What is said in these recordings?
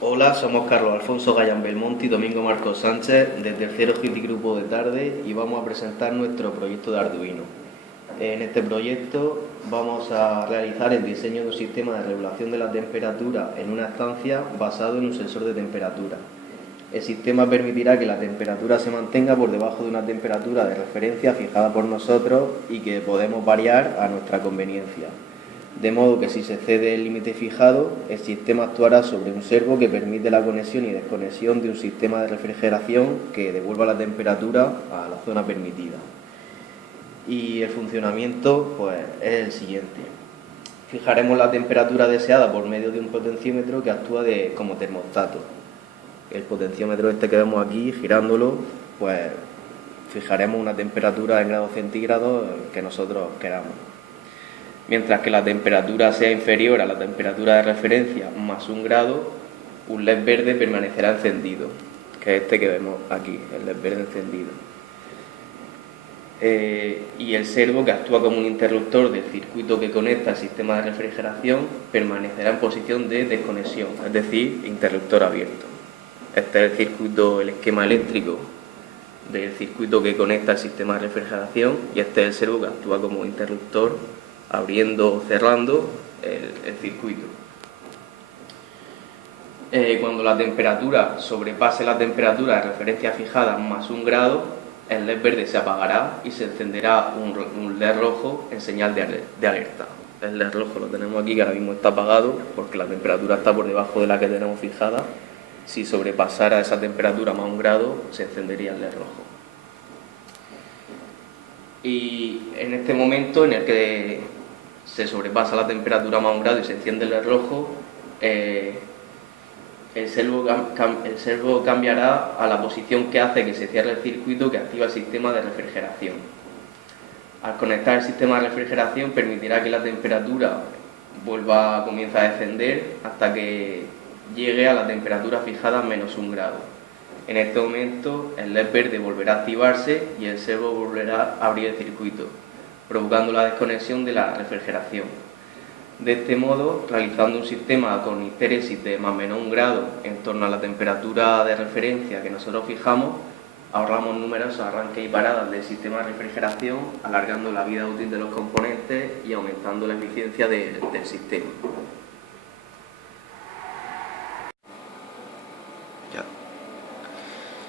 Hola, somos Carlos Alfonso Gallán Belmonte y Domingo Marcos Sánchez del tercero GITI Grupo de Tarde y vamos a presentar nuestro proyecto de Arduino. En este proyecto vamos a realizar el diseño de un sistema de regulación de la temperatura en una estancia basado en un sensor de temperatura. El sistema permitirá que la temperatura se mantenga por debajo de una temperatura de referencia fijada por nosotros y que podemos variar a nuestra conveniencia. De modo que si se excede el límite fijado, el sistema actuará sobre un servo que permite la conexión y desconexión de un sistema de refrigeración que devuelva la temperatura a la zona permitida. Y el funcionamiento pues, es el siguiente. Fijaremos la temperatura deseada por medio de un potenciómetro que actúa como termostato. El potenciómetro este que vemos aquí, girándolo, pues fijaremos una temperatura en grados centígrados que nosotros queramos. Mientras que la temperatura sea inferior a la temperatura de referencia más 1 grado, un LED verde permanecerá encendido, que es este que vemos aquí, el LED verde encendido. Y el servo, que actúa como un interruptor del circuito que conecta al sistema de refrigeración, permanecerá en posición de desconexión, es decir, interruptor abierto. Este es el circuito, el esquema eléctrico del circuito que conecta al sistema de refrigeración, y este es el servo que actúa como interruptor abriendo o cerrando el circuito. Cuando la temperatura sobrepase la temperatura de referencia fijada más 1 grado, el LED verde se apagará y se encenderá un LED rojo en señal de alerta. El LED rojo lo tenemos aquí, que ahora mismo está apagado porque la temperatura está por debajo de la que tenemos fijada. Si sobrepasara esa temperatura más 1 grado, se encendería el LED rojo. Y en este momento en el que se sobrepasa la temperatura más 1 grado y se enciende el LED rojo, el servo cambiará a la posición que hace que se cierre el circuito que activa el sistema de refrigeración. Al conectar el sistema de refrigeración permitirá que la temperatura comience a descender hasta que llegue a la temperatura fijada a menos 1 grado. En este momento el LED verde volverá a activarse y el servo volverá a abrir el circuito, provocando la desconexión de la refrigeración. De este modo, realizando un sistema con histeresis de más o menos 1 grado en torno a la temperatura de referencia que nosotros fijamos, ahorramos numerosos arranques y paradas del sistema de refrigeración, alargando la vida útil de los componentes y aumentando la eficiencia del sistema.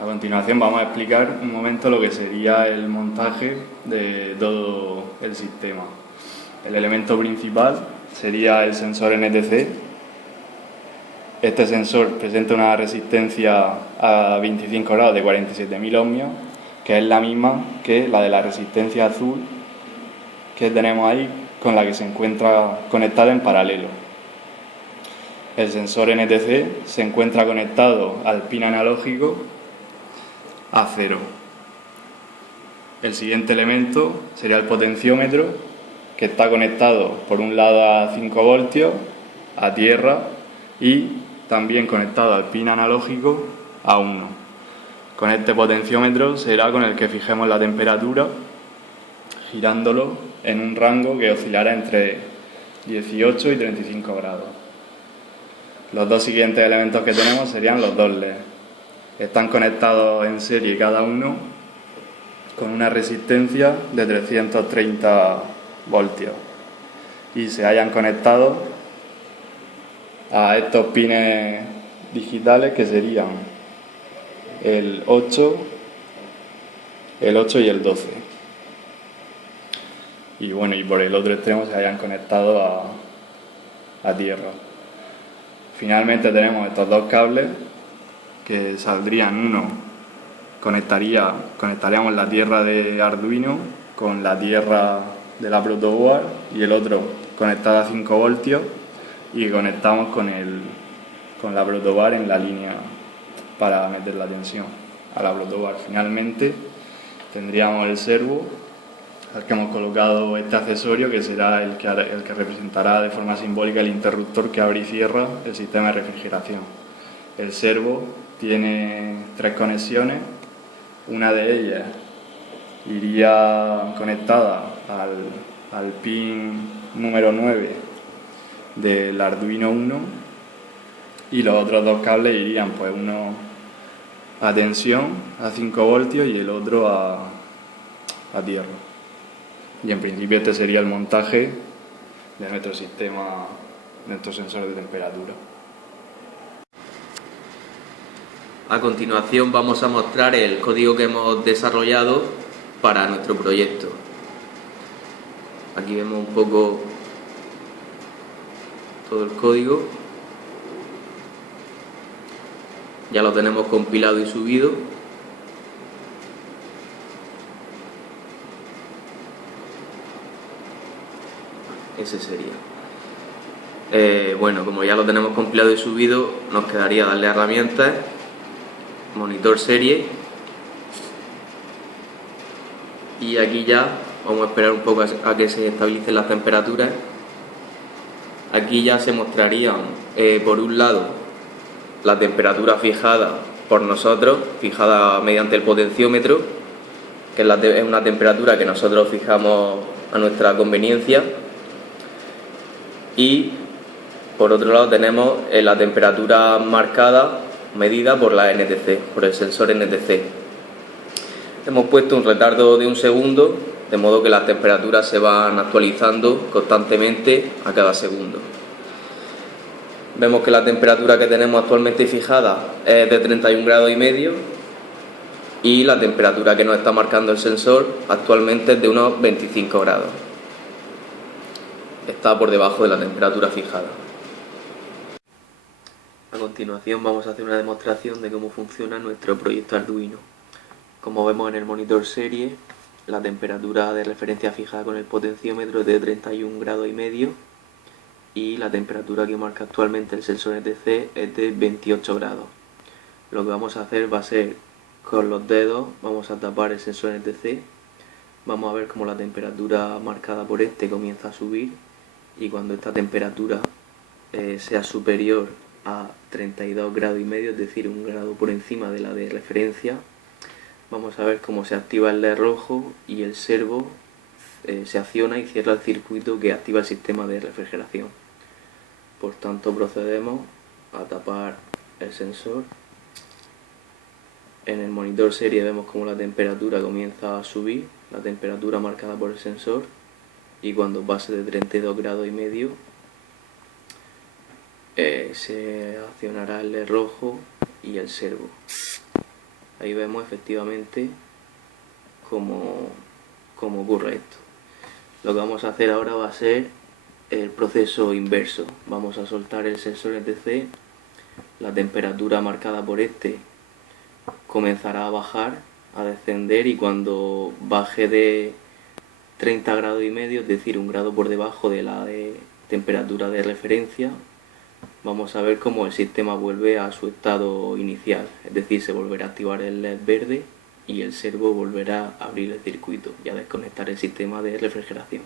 A continuación vamos a explicar un momento lo que sería el montaje de todo el sistema. El elemento principal sería el sensor NTC. Este sensor presenta una resistencia a 25 grados de 47.000 ohmios, que es la misma que la de la resistencia azul que tenemos ahí, con la que se encuentra conectada en paralelo. El sensor NTC se encuentra conectado al pin analógico a 0. El siguiente elemento sería el potenciómetro, que está conectado por un lado a 5 voltios, a tierra, y también conectado al pin analógico a 1. Con este potenciómetro será con el que fijemos la temperatura, girándolo en un rango que oscilará entre 18 y 35 grados. Los dos siguientes elementos que tenemos serían los dos LEDs. Están conectados en serie cada uno con una resistencia de 330 voltios y se hayan conectado a estos pines digitales, que serían el 8 y el 12. Y bueno, y por el otro extremo se hayan conectado a tierra. Finalmente tenemos estos dos cables que saldrían. Uno conectaríamos la tierra de Arduino con la tierra de la protoboard, y el otro conectado a 5 voltios y conectamos con la protoboard en la línea para meter la tensión a la protoboard. Finalmente tendríamos el servo al que hemos colocado este accesorio, que será el que representará de forma simbólica el interruptor que abre y cierra el sistema de refrigeración. El servo tiene 3 conexiones. Una de ellas iría conectada al pin número 9 del Arduino 1, y los otros dos cables irían, pues uno a tensión, a 5 voltios, y el otro a tierra. Y en principio este sería el montaje de nuestro sistema, nuestro sensor de temperatura. A continuación vamos a mostrar el código que hemos desarrollado para nuestro proyecto. Aquí vemos un poco todo el código. Ya lo tenemos compilado y subido. Ese sería. Bueno, como ya lo tenemos compilado y subido, nos quedaría darle a herramientas, monitor serie, y aquí ya vamos a esperar un poco a que se estabilicen las temperaturas. Aquí ya se mostrarían, por un lado, la temperatura fijada por nosotros, fijada mediante el potenciómetro, que es una temperatura que nosotros fijamos a nuestra conveniencia. Y por otro lado tenemos la temperatura marcada, medida por la NTC, por el sensor NTC. Hemos puesto un retardo de 1 segundo, de modo que las temperaturas se van actualizando constantemente a cada segundo. Vemos que la temperatura que tenemos actualmente fijada es de 31,5 grados y la temperatura que nos está marcando el sensor actualmente es de unos 25 grados. Está por debajo de la temperatura fijada. A continuación vamos a hacer una demostración de cómo funciona nuestro proyecto Arduino. Como vemos en el monitor serie, la temperatura de referencia fijada con el potenciómetro es de 31,5 grados y la temperatura que marca actualmente el sensor NTC es de 28 grados. Lo que vamos a hacer va a ser, con los dedos vamos a tapar el sensor NTC, vamos a ver cómo la temperatura marcada por este comienza a subir, y cuando esta temperatura sea superior a 32,5 grados, es decir, 1 grado por encima de la de referencia, vamos a ver cómo se activa el LED rojo y el servo se acciona y cierra el circuito que activa el sistema de refrigeración. Por tanto, procedemos a tapar el sensor. En el monitor serie vemos cómo la temperatura comienza a subir, la temperatura marcada por el sensor, y cuando pase de 32,5 grados se accionará el LED rojo y el servo. Ahí vemos efectivamente cómo ocurre esto. Lo que vamos a hacer ahora va a ser el proceso inverso. Vamos a soltar el sensor NTC, la temperatura marcada por este comenzará a bajar, a descender, y cuando baje de 30,5 grados, es decir, 1 grado por debajo de la temperatura de referencia, vamos a ver cómo el sistema vuelve a su estado inicial, es decir, se volverá a activar el LED verde y el servo volverá a abrir el circuito y a desconectar el sistema de refrigeración.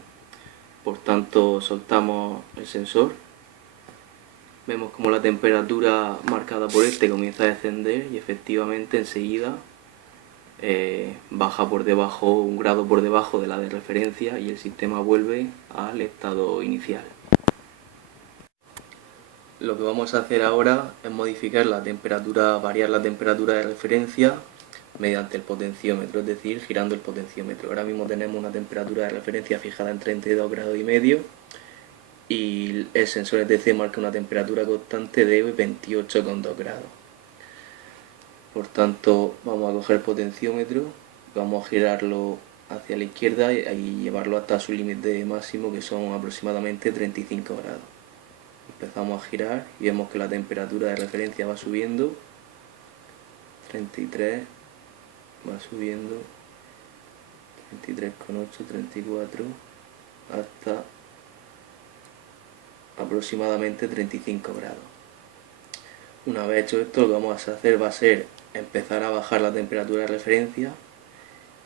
Por tanto, soltamos el sensor, vemos como la temperatura marcada por este comienza a descender y efectivamente enseguida baja por debajo, 1 grado por debajo de la de referencia, y el sistema vuelve al estado inicial. Lo que vamos a hacer ahora es modificar la temperatura, variar la temperatura de referencia mediante el potenciómetro, es decir, girando el potenciómetro. Ahora mismo tenemos una temperatura de referencia fijada en 32,5 grados y el sensor NTC marca una temperatura constante de 28,2 grados. Por tanto, vamos a coger el potenciómetro, vamos a girarlo hacia la izquierda y llevarlo hasta su límite máximo, que son aproximadamente 35 grados. Empezamos a girar y vemos que la temperatura de referencia va subiendo, 33, va subiendo, 33,8, 34, hasta aproximadamente 35 grados. Una vez hecho esto, lo que vamos a hacer va a ser empezar a bajar la temperatura de referencia,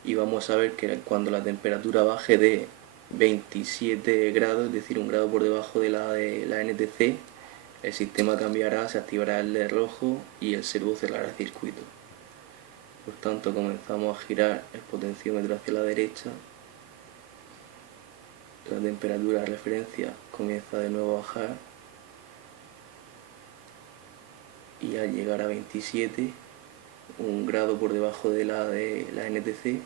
y vamos a ver que cuando la temperatura baje de 27 grados, es decir, 1 grado por debajo de la NTC, el sistema cambiará, se activará el LED rojo y el servo cerrará el circuito. Por tanto, comenzamos a girar el potenciómetro hacia la derecha, la temperatura de referencia comienza de nuevo a bajar y al llegar a 27, un grado por debajo de la NTC,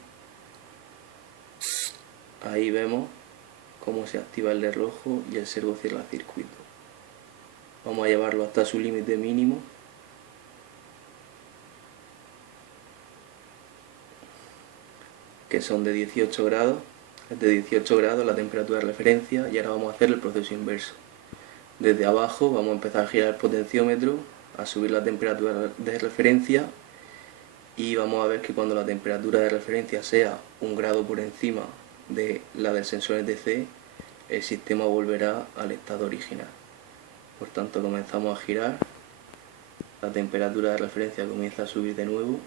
ahí vemos cómo se activa el LED rojo y el servo cierra el circuito. Vamos a llevarlo hasta su límite mínimo, que son de 18 grados. Es de 18 grados la temperatura de referencia, y ahora vamos a hacer el proceso inverso. Desde abajo vamos a empezar a girar el potenciómetro, a subir la temperatura de referencia, y vamos a ver que cuando la temperatura de referencia sea un grado por encima de la del sensor NTC, el sistema volverá al estado original. Por tanto, comenzamos a girar, la temperatura de referencia comienza a subir de nuevo,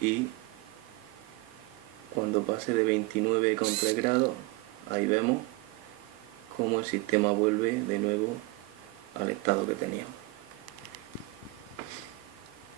y cuando pase de 29,3 grados, ahí vemos cómo el sistema vuelve de nuevo al estado que teníamos.